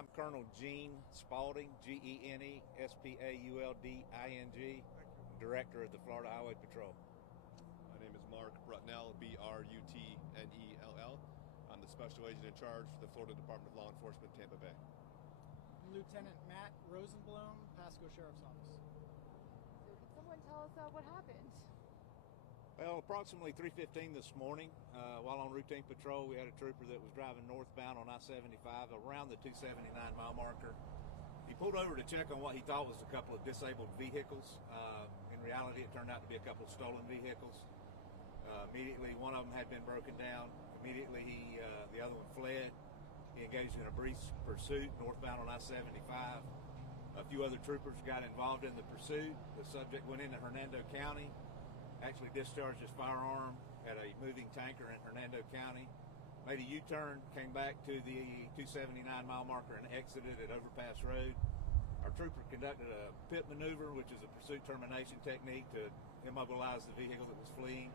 I'm Colonel Gene Spaulding, Genespaulding, Director of the Florida Highway Patrol. My name is Mark Brutnell, Brutnell. I'm the Special Agent in charge for the Florida Department of Law Enforcement, Tampa Bay. Lieutenant Matt Rosenblum, Pasco Sheriff's Office. So can someone tell us what happened? Well, approximately 3:15 this morning, while on routine patrol, we had a trooper that was driving northbound on I-75 around the 279 mile marker. He pulled over to check on what he thought was a couple of disabled vehicles. In reality, it turned out to be a couple of stolen vehicles. Immediately, one of them had been broken down. Immediately, the other one fled. He engaged in a brief pursuit northbound on I-75. A few other troopers got involved in the pursuit. The subject went into Hernando County, actually discharged his firearm at a moving tanker in Hernando County, made a U-turn, came back to the 279 mile marker and exited at Overpass Road. Our trooper conducted a pit maneuver, which is a pursuit termination technique to immobilize the vehicle that was fleeing.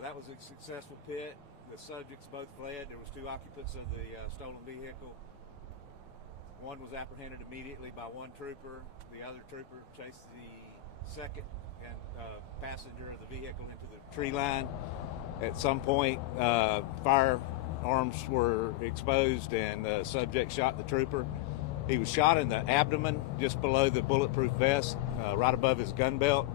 That was a successful pit. The subjects both fled. There was two occupants of the stolen vehicle. One was apprehended immediately by one trooper. The other trooper chased the second and passenger of the vehicle into the tree line. At some point, firearms were exposed and the subject shot the trooper. He was shot in the abdomen just below the bulletproof vest, right above his gun belt.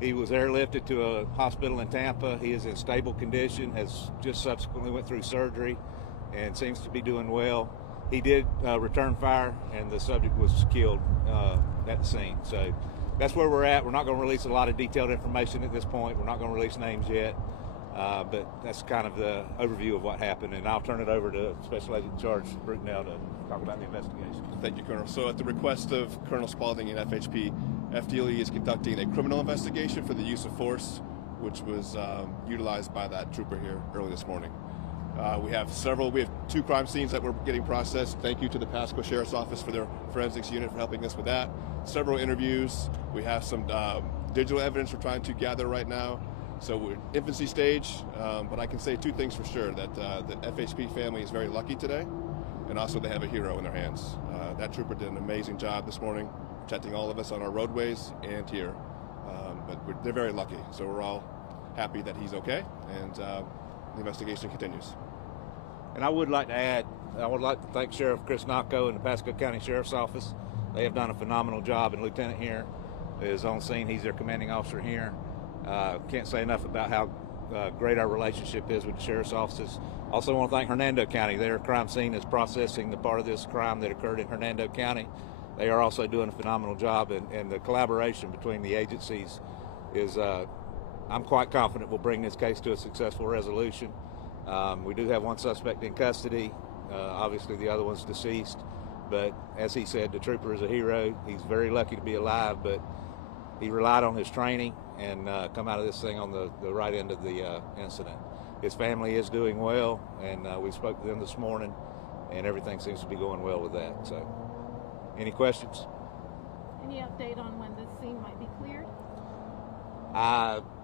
He was airlifted to a hospital in Tampa. He is in stable condition, has just subsequently went through surgery and seems to be doing well. He did return fire and the subject was killed at the scene. So that's where we're at. We're not going to release a lot of detailed information at this point. We're not going to release names yet, but that's kind of the overview of what happened. And I'll turn it over to Special Agent in Charge, Brutnell, to talk about the investigation. Thank you, Colonel. So at the request of Colonel Spaulding and FHP, FDLE is conducting a criminal investigation for the use of force, which was utilized by that trooper here early this morning. We have two crime scenes that we're getting processed. Thank you to the Pasco Sheriff's Office for their forensics unit for helping us with that. Several interviews. We have some digital evidence we're trying to gather right now. So we're infancy stage, but I can say two things for sure, that the FHP family is very lucky today, and also they have a hero in their hands. That trooper did an amazing job this morning, protecting all of us on our roadways and here. But they're very lucky, so we're all happy that he's okay, and the investigation continues. And I would like to add, I would like to thank Sheriff Chris Nocco and the Pasco County Sheriff's Office. They have done a phenomenal job, and Lieutenant here is on scene. He's their commanding officer here. Can't say enough about how great our relationship is with the Sheriff's offices. Also want to thank Hernando County. Their crime scene is processing the part of this crime that occurred in Hernando County. They are also doing a phenomenal job, and the collaboration between the agencies is, I'm quite confident will bring this case to a successful resolution. We do have one suspect in custody. Obviously the other one's deceased, but as he said, the trooper is a hero. He's very lucky to be alive, but he relied on his training and come out of this thing on the right end of the incident. His family is doing well, and we spoke to them this morning, and everything seems to be going well with that. So, any questions? Any update on when this scene might be cleared?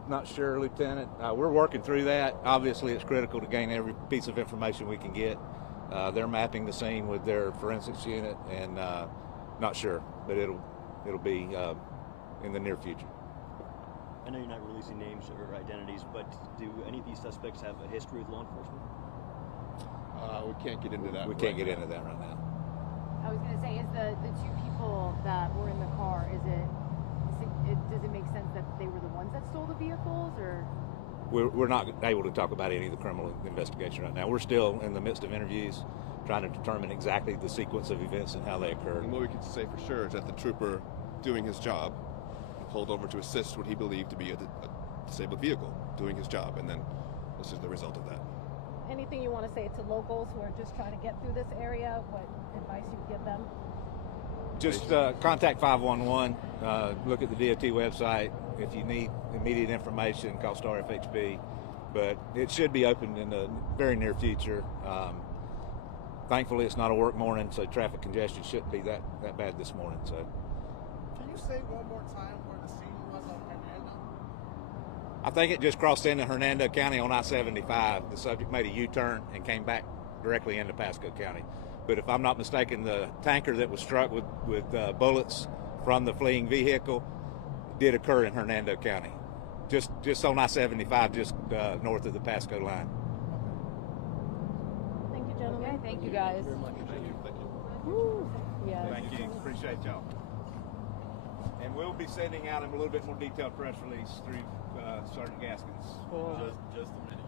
Not sure, Lieutenant. We're working through that. Obviously, it's critical to gain every piece of information we can get. They're mapping the scene with their forensics unit, and not sure, but it'll be in the near future. I know you're not releasing names or identities, but do any of these suspects have a history with law enforcement? We can't get into that. We can't get into that right now. I was going to say, is the two people that were in the car, does it make sense that they were the ones that stole the vehicles, or? We're not able to talk about any of the criminal investigation right now. We're still in the midst of interviews, trying to determine exactly the sequence of events and how they occurred. And what we can say for sure is that the trooper doing his job pulled over to assist what he believed to be a disabled vehicle doing his job, and then this is the result of that. Anything you want to say to locals who are just trying to get through this area? What advice you would give them? Just contact 511, look at the DOT website. If you need immediate information, call Star FHP. But it should be open in the very near future. Thankfully, it's not a work morning, so traffic congestion shouldn't be that bad this morning. So. Can you say one more time where the scene was on Hernando? I think it just crossed into Hernando County on I-75. The subject made a U-turn and came back directly into Pasco County. But if I'm not mistaken, the tanker that was struck with bullets from the fleeing vehicle did occur in Hernando County, just on I-75, just north of the Pasco line. Thank you, gentlemen. Okay, thank you guys. Very much. Thank you. Thank you. Woo. Yes. Thank you. Appreciate y'all. And we'll be sending out a little bit more detailed press release through Sergeant Gaskins. Cool. Just a minute.